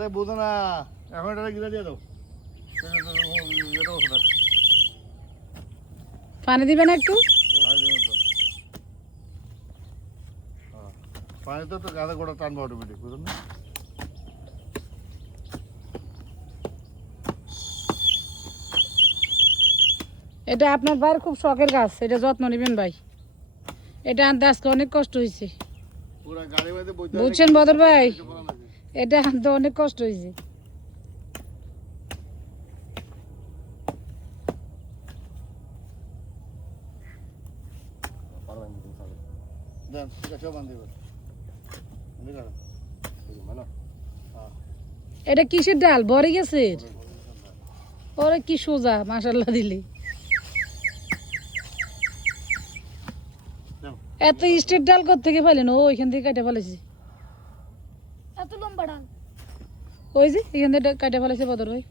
আরে বুঝো না, এখন এটা গিলা দিয়ে দাও। এটা ওষুধ আছে। পানি দিবেন একটু? পানি তো গাঁদা গোড়া টানবো অটোমেটিক, বুঝলেন না? এটা আপনার ভাইয়ের খুব শখের গাছ, এটা যত্ন নেবেন ভাই। এটা আনতে আজকে অনেক কষ্ট হয়েছে, পুরা গাড়ি বাড়িতে বইতে বুঝছেন বদর ভাই? এটা আনতে অনেক কষ্ট হয়েছে। দেন, ঠিক আছে, বান্ধ দিবেন। এটা কিসের ডাল? বড়ে গেছে ওরে, কি সোজা মাশাআল্লাহ দিলি। এত স্টেট ডাল কোত্থেকে পেলেন? ও ওইখান থেকে কাটে ফেলেছি, এত লম্বা ডাল। ওই যে এখান থেকে কাটে ফেলেছে বদর ভাই।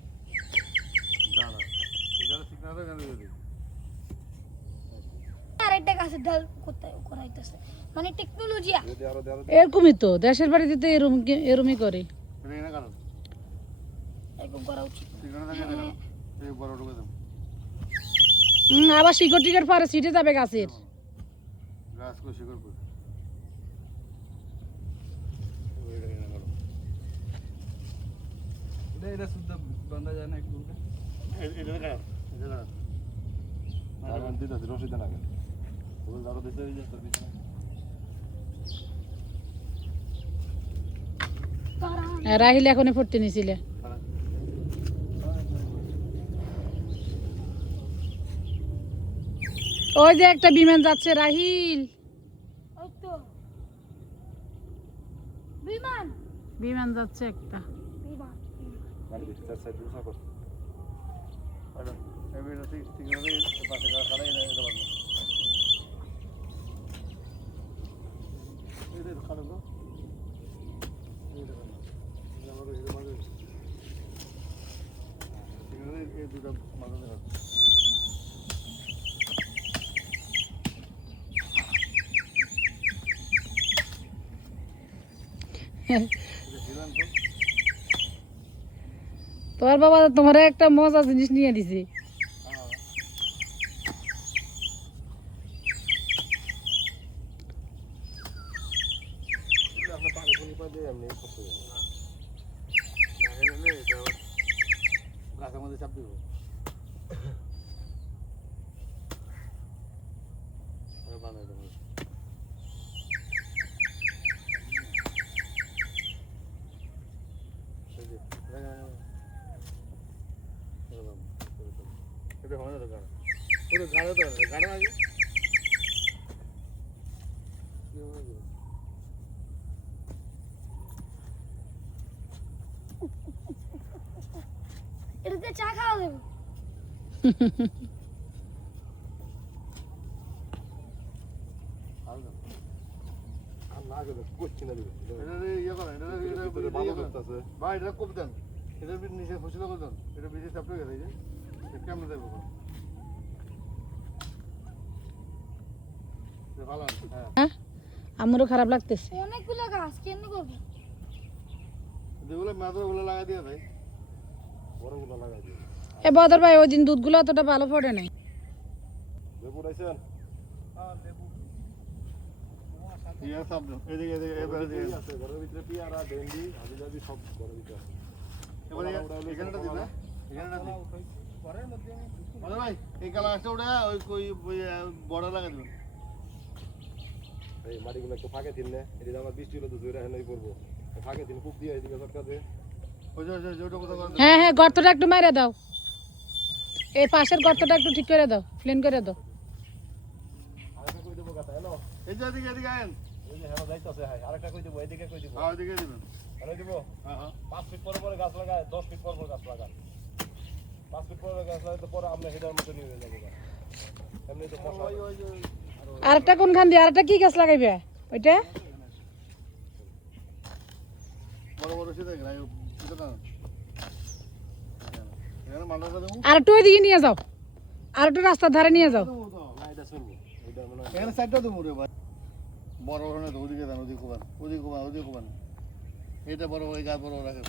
আরেকটা গাছের ডাল কোথায় করাইতেছে, মানে টেকনোলজি। এরকমই তো দেশের বাড়িতে তো এরমই করে। এরকম করা উচিত। আবার শিকড় টিকড় পরে সিটে যাবে গাছের। এটা শুদ্ধ বান্ধা যায় না একটু? রাহিল এখনই পড়তে নিছিলে। ওই যে একটা বিমান যাচ্ছে রাহিল, ওই তো বিমান। বিমান যাচ্ছে একটা। বিমান তোর বাবা তোমার একটা মজা জিনিস নিয়ে দিছে। গাছের মধ্যে চাপ দিব। বানাই দেবো। এটা হয় না তো গাড়া, পুরো গাড়া তো গাড়া আগে এটাতে চা খাওয়া যাবে। ভাই এটা কম দেন, এটা নিচে ফসল করে দেন, এটা বেশি চাপড়ে গেছে যে কেমন দেবো ভালো। হ্যাঁ, আমারও খারাপ লাগতেছে। অনেকগুলো গাছ কেন করবে? যেগুলো মেদর ওগুলো লাগাই দিয়ে ভাই, বড়গুলো লাগাই দিয়ে। এ বদর ভাই ওই দিন দুধগুলো অতটা ভালো পড়ে নাই। লেবু উঠাইছেন? ইয়া সব এদিকে এদিকে এবারে দিয়ে আছে ঘরের ভিতরে পিয়ারা ভেন্ডি হাবিজাবি সব ঘরের ভিতরে আছে। এবারে এখানটা দিবে, এখানটা দিবে ঘরের মধ্যে। মানে ভাই এই কালা গাছটা ওটা ওই বড় লাগাই দিবেন। এই মাটিগুলো একটু ফাঁকে দিলে এদিকে আমার বৃষ্টি হলে তো জোরে হেনই পড়বো, ফাঁকে দিন খুব দিয়ে এদিকে সরকার দিয়ে ওই যে ওটা কথা বলেন। হ্যাঁ হ্যাঁ, গর্তটা একটু মেরে দাও, এই পাশের গর্তটা একটু ঠিক করে দাও, প্লেন করে দাও। আরেকটা কই দেবো কথা, হ্যালো এই যে এদিকে এদিকে আইন, এই যে হ্যালো যাইতাছে। হ্যাঁ আরেকটা কই দেবো, এদিকে কই দেবো? হ্যাঁ এদিকে দিবেন। আরে দেবো। হ্যাঁ হ্যাঁ 5 ফিট পরে পরে গাছ লাগায়, 10 ফিট পর পর গাছ লাগায়। 5 ফিট পরে গাছ লাগাতে পরে আপনি হেডার মতো নিয়ে যাবো। এমনি তো মশা ওই আরেকটা কোনখান দিয়ে আরেকটা কি গাছ লাগাইবে ওইটা? বড় বড় সেটা না এটা না, এখানে মালটা দেবো। আর একটু ওইদিকে নিয়ে যাও, আর একটু রাস্তার ধারে নিয়ে যাও। না এটা শুনবো, এটা মানে এখানে সাইডটা দেবো রে ভাই। বড় বড় না তো ওদিকে দেন, ওদিকে কোবান, ওদিকে কোবান, ওদিকে কোবান। এটা বড় ওই গাছ বড় রাখেন।